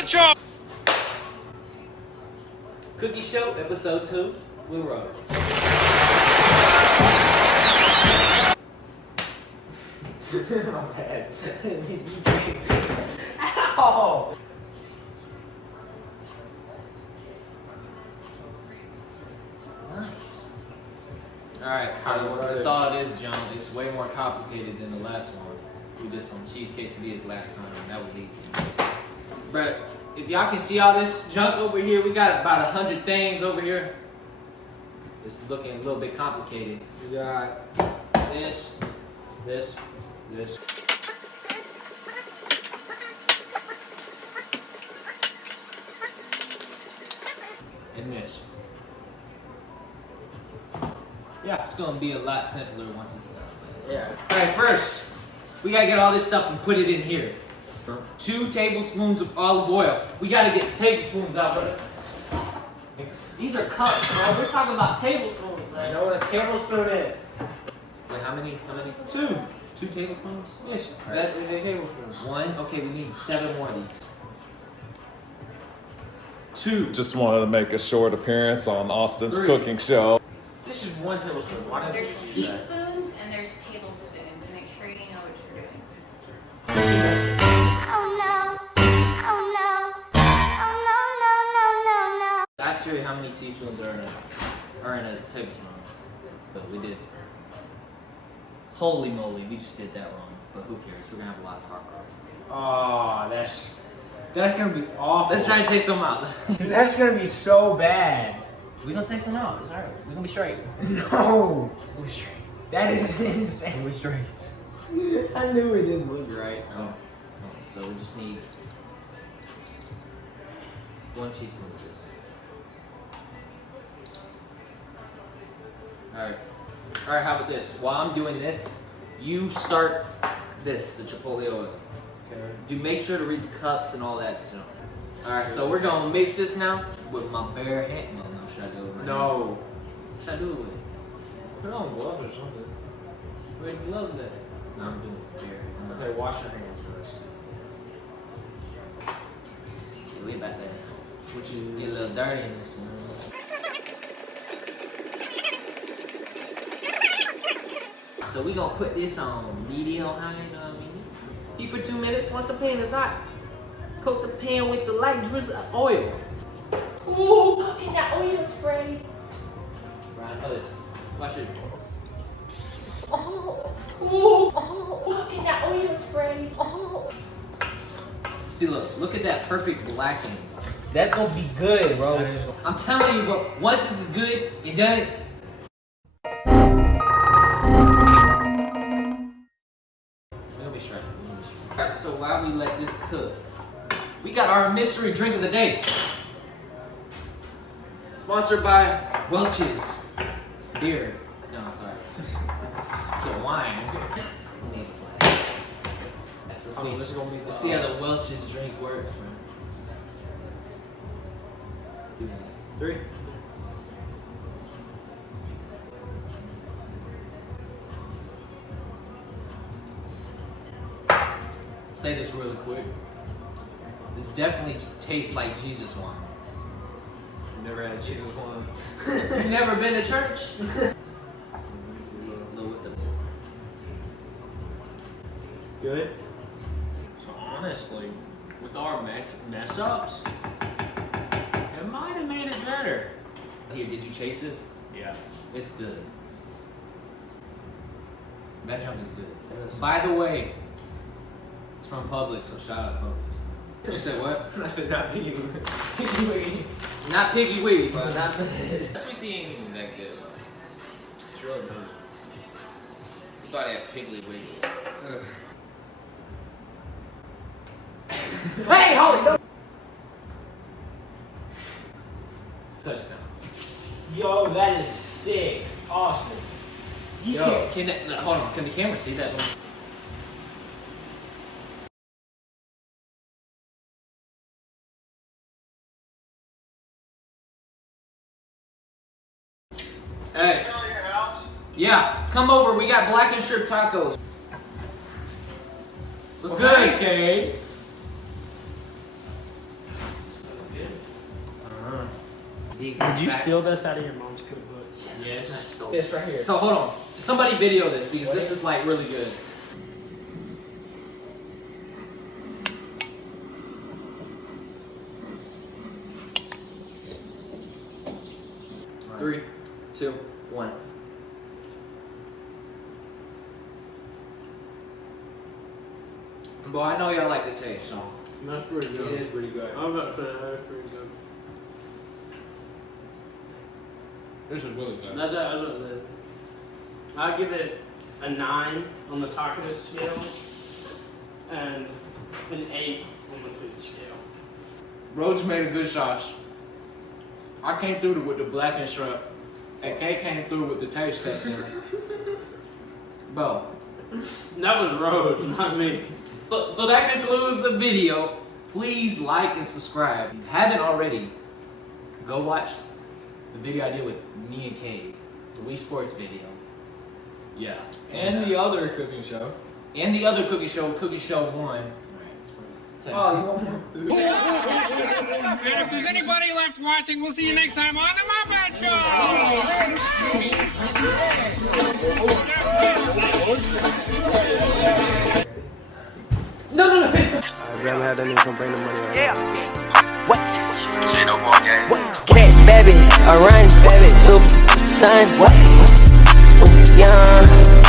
control. Cookie Show, episode 2. We'll roll it. My bad. Ow! Nice. Alright, so that's all it is, John. It's way more complicated than the last one. We did some cheese quesadillas last time, and that was easy. But if y'all can see all this junk over here, we got about 100 things over here. It's looking a little bit complicated. We got this. And this. Yeah, it's gonna be a lot simpler once it's done. Yeah. Alright, first, we gotta get all this stuff and put it in here. 2 tablespoons of olive oil. We gotta get the tablespoons out, brother. These are cups, bro. We're talking about tablespoons, man. You know what a tablespoon is? Wait, how many? 2. 2 tablespoons? Yes. That's a tablespoon. 1? Okay, we need 7 more of these. 2. Just wanted to make a short appearance on Austin's 3. cooking show. This is 1 tablespoon. Why There's teaspoons and there's tablespoons. Make sure you know what you're doing. Last year, how many teaspoons are in a tablespoon? But we did. Holy moly, we just did that wrong. But who cares? We're gonna have a lot of heartburn. Oh, that's gonna be awful. Let's try and take some out. Dude, that's gonna be so bad. We're gonna take some out. It's alright. We're gonna be straight. No. We'll be straight. That is insane. We're straight. I knew it didn't look right. Oh. So we just need 1 teaspoon of this. Alright, how about this? While I'm doing this, you start this, the chipotle oil. Okay. Make sure to read the cups and all that stuff. Alright, so we're gonna mix this now with my bare hand. No, should I do it with my No. hands? What should I do it with? Put on gloves or something. Where the gloves at? No, I'm doing it bare. Okay, wash your hands first. Yeah, we about that. Which is get a little dirty in this one. So we gonna put this on medium high, you know what I mean? Heat for 2 minutes. Once the pan is hot, coat the pan with the light drizzle of oil. Ooh, cooking that oil spray. Ryan, others, watch it. Oh, ooh, cooking that oil spray. Oh. See, look at that perfect blackened. That's gonna be good, bro. I'm telling you, bro. Once this is good and done. Alright, so while we let this cook, we got our mystery drink of the day. Sponsored by Welch's beer. No, sorry. It's a wine. Let's see how the Welch's drink works, man. 3. Say this really quick. This definitely tastes like Jesus wine. Never had Jesus one. You never been to church? Good. So honestly, with our mess ups, it might have made it better. Here, did you chase this? Yeah. It's good. That junk is good. By the way, it's from Publix, so shout out Publix. You said what? I said not piggy wiggy. Not piggy wiggy, but not sweet tea ain't even that good. It's really not. You thought I had piggly wiggy. Hey, hold it! Touchdown. Yo, that is sick. Awesome. Yo, hold on, can the camera see that? Hey. Yeah, come over. We got blackened strip tacos. What's good? Okay. Did you steal this out of your mom's cookbook? Yes. I stole This right here. So hold on. Somebody video this because this is like really good. Three, two, one. Boy, I know y'all like the taste, so. That's pretty good. It is pretty good. I'm about to say that's pretty good. This is really good. That's what I said. I'll give it a 9 on the taco scale and an 8 on the food scale. Rhodes made a good sauce. I came through with the blackened shrimp, and Kay came through with the taste testing. Bro. That was Rhodes, not me. So that concludes the video. Please like and subscribe. If you haven't already, go watch the video I did with me and Kay, the Wii Sports video. Yeah. And the other cooking show. And the other cooking show, Cooking Show 1. Oh, you want more? And if there's anybody left watching, we'll see you next time on The Muppet Show! No. I'd rather have that nigga come bring the money out. Yeah. What? Say no more, gang. Cat, baby, a run, baby, super, son, what? Yeah.